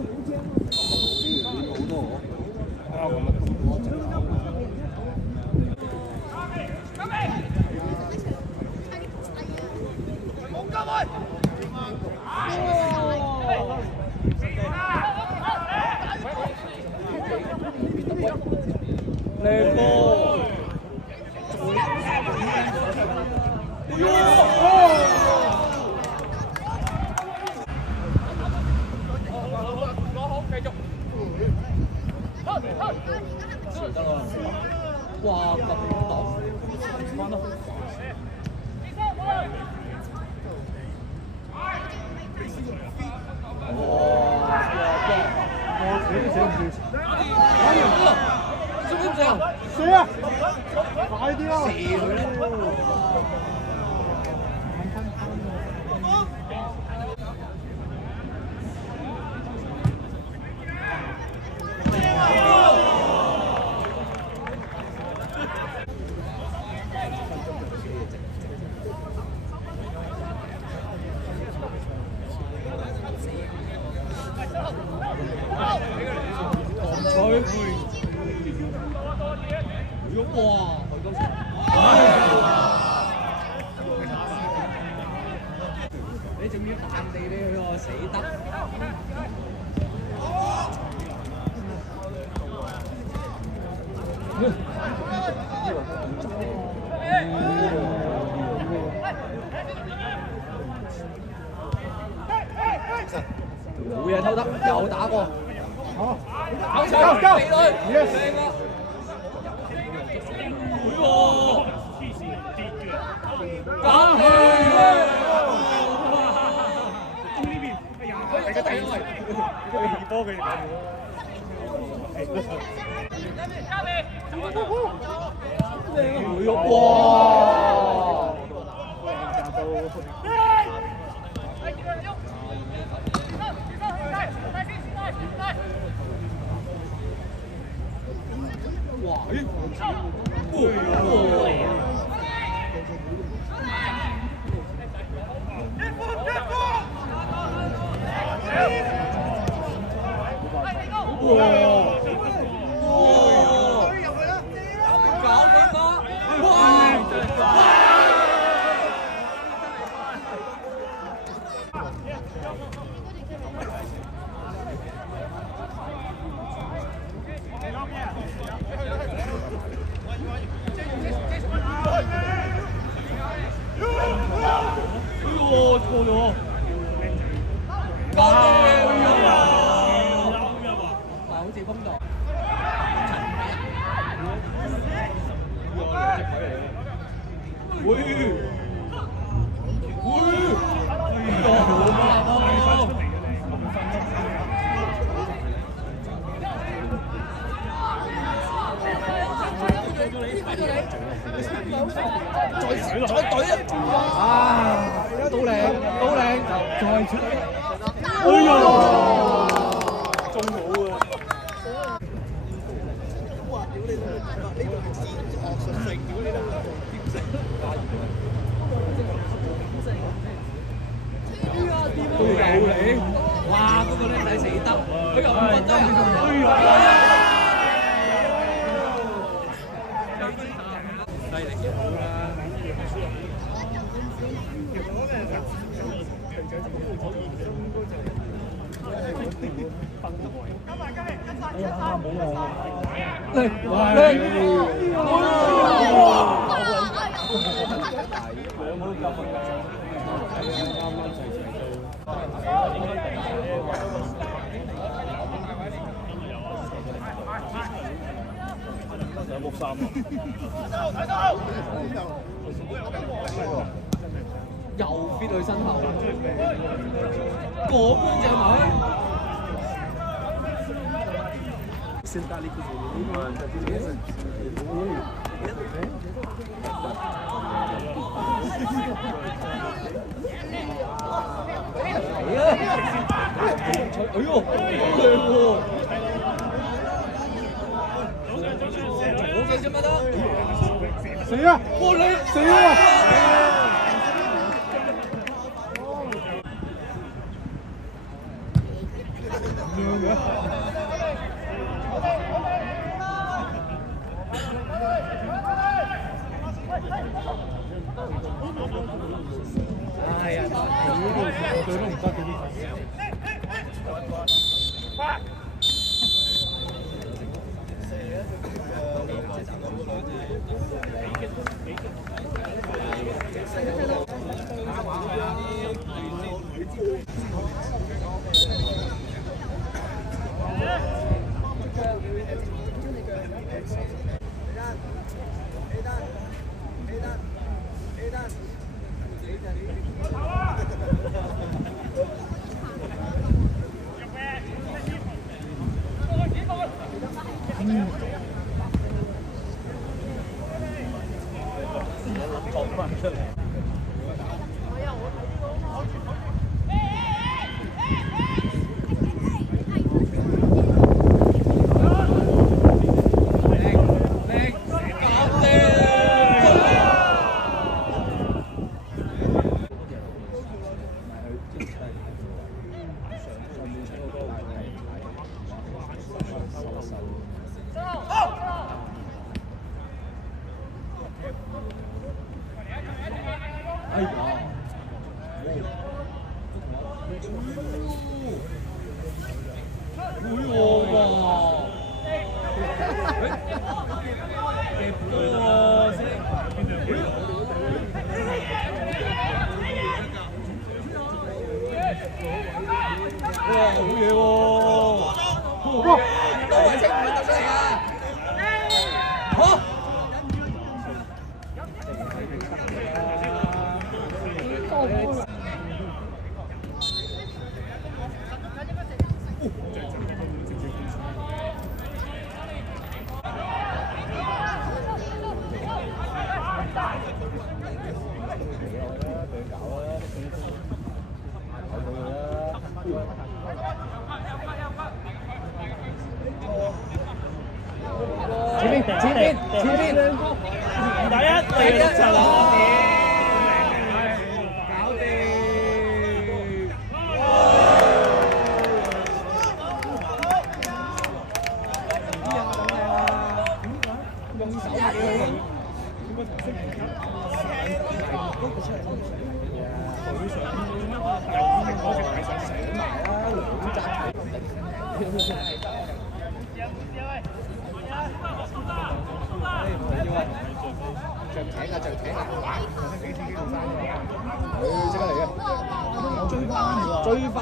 好多啊咁啊！靚波！得啦！哇，咁擋翻得好快。射啊！快啲啊！射佢啦！哇！你仲要彈地俾佢喎，死得！冇嘢偷得，又打過。好，搞場比對，靚啊！搞去！呢邊，哎呀，你個底位，二波佢哋。哇！過咗，好似風度。再懟啊！都靚，再出。哎呀！中好啊！哇！屌你老母！呢個係學術性，屌你老母！都有你！哇！嗰個僆仔死得，佢又唔瞓得啊！哎呀！犀利嘅好啦！哎呀，冇用啊！有冇衫啊？又 fit 佢身後，嗰邊隻咪。sentar ali com os beleza?哎呦，靚喎！好嘅啫嘛得。死啊！哇你死啊！靚哎呀，我對都唔得嘅出嚟。哎呀！哎呦哇！夾波先，哇！好嘢喎！哇！都係清唔係突出嚟㗎！好。前邊，第一就搞掂，用手嘅，着艇啊！即刻嚟嘅，追翻！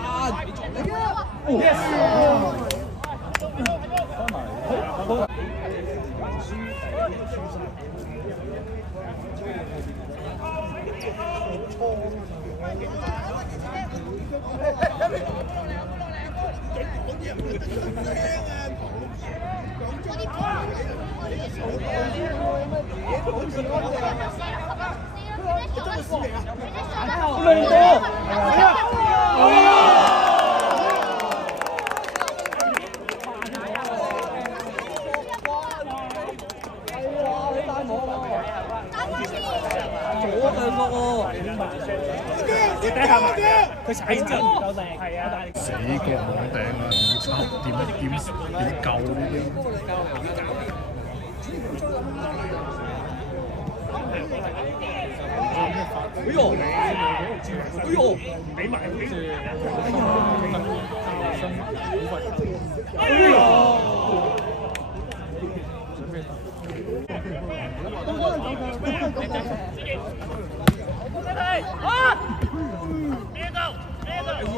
佢踩緊夠靚，係啊！死角網頂啊！點救呢啲？哎呦！俾埋佢！哎呀！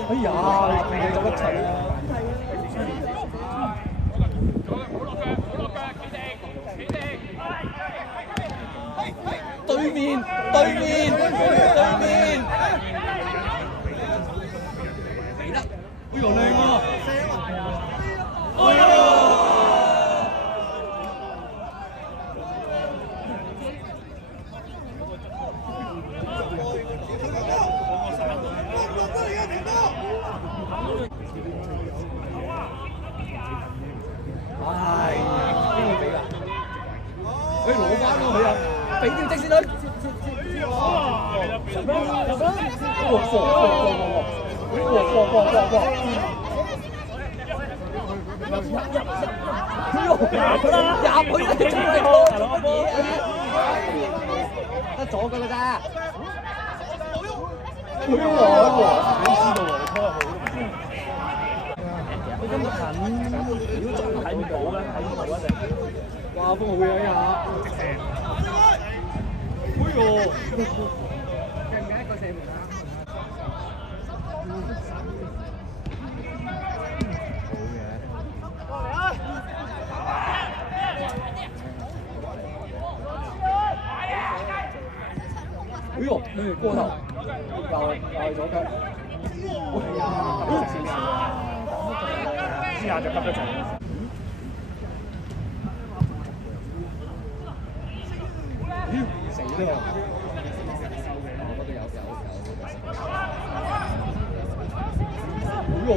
哎呀，你走得齊啊！對面，嚟啦！哎呦靚啊！哎呀！哎呀，邊個俾㗎？攞翻咯佢啊！俾條直線佢。哇！得咗㗎啦咋？你知道喎，你拖入去。你今日近，如果仲睇唔到咧，睇唔到一定。哇！風好樣呀！哎呦！記唔記得個射門啊？哎呦，過頭，又係左腳。試下就急得滯。死啦！嗰度有。哎呦！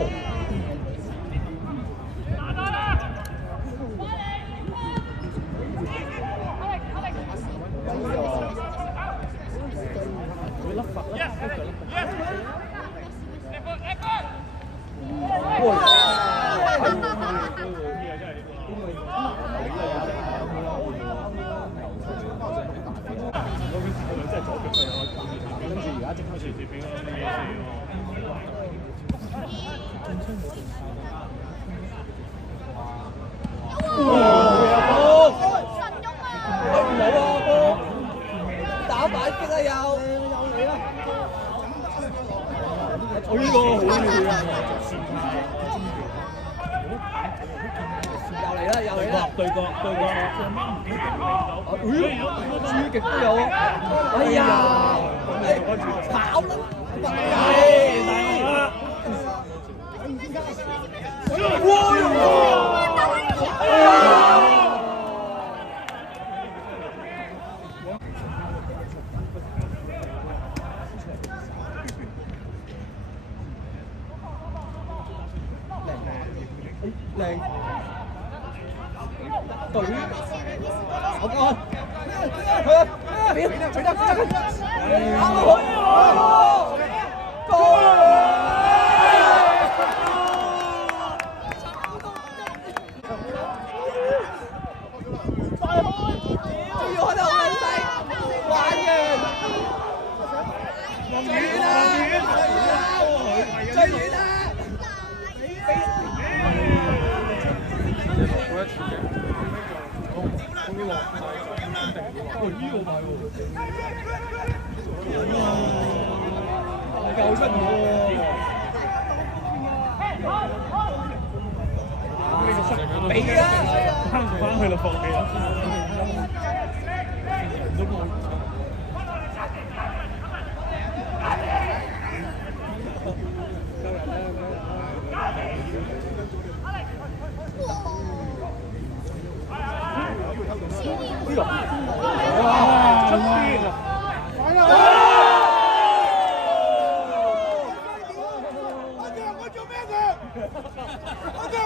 打反擊啊！又嚟啦！我呢個好亂啊！又嚟啦！對角，豬極都有啊！哎呀，跑啦！靚，隊好安，俾得，夠出喎！俾啊！翻唔翻去啦？放棄啦！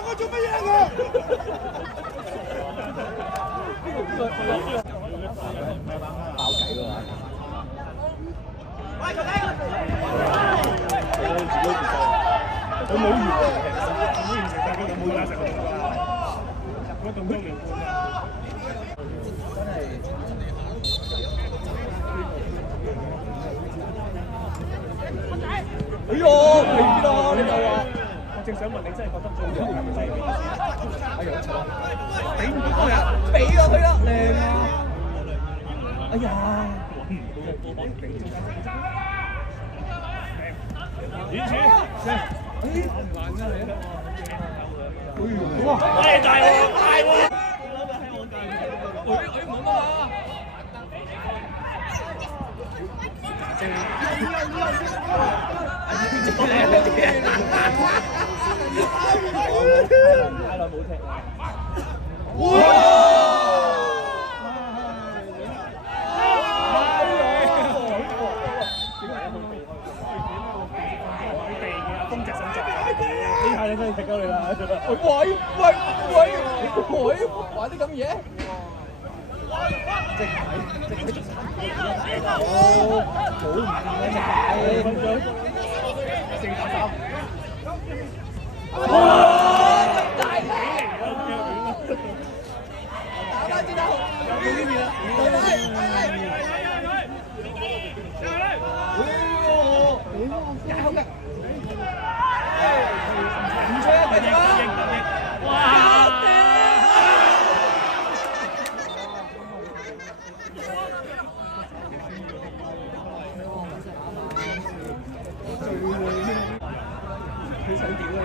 我做乜嘢㗎？爆計喎！喂，球仔！我冇完，冇完成曬佢冇拉成個動作啦，嗰動作連貫啊！真係。哎呦，你啦，你就話。正想問你，真係覺得做咗係咪真係？哎呀，錯！俾唔到呀，俾落去啦，靚啊！哎呀，揾唔到個波幫你頂中間。點處？哎，難啊，係啊！哎呦，哇！哎，大鑊，大鑊！哎，唔好啊！太耐冇踢啦！哇！風直手直，呢下你真係食鳩你啦！喂，玩啲咁嘢？即係好唔掂嘅隻蟹，4-3。哇！咁大力！解後嘅，唔錯啊，繼續啊！哇！佢想點啊？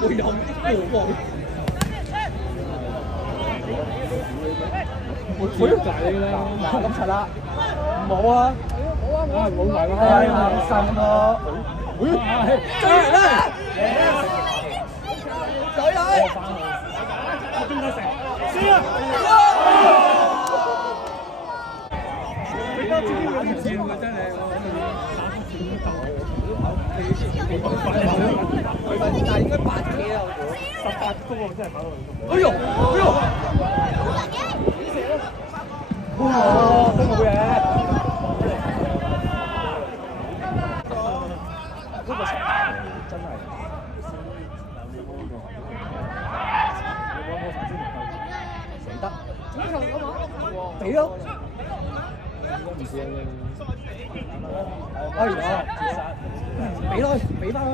會有啲過望。我要解你啦！嗱，咁柒啦，冇啊！冇埋啦！係冇信咯！追人啦！隊去！邊個成？輸啊！你多知啲兩條線啊！真係但係應該8幾啊？18公喎，真係跑到嚟。哎呦！哎呦！哇！真好嘢！嗰個真係死得，俾咯！哎呀！俾咯，俾翻佢。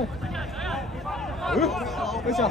咩事啊？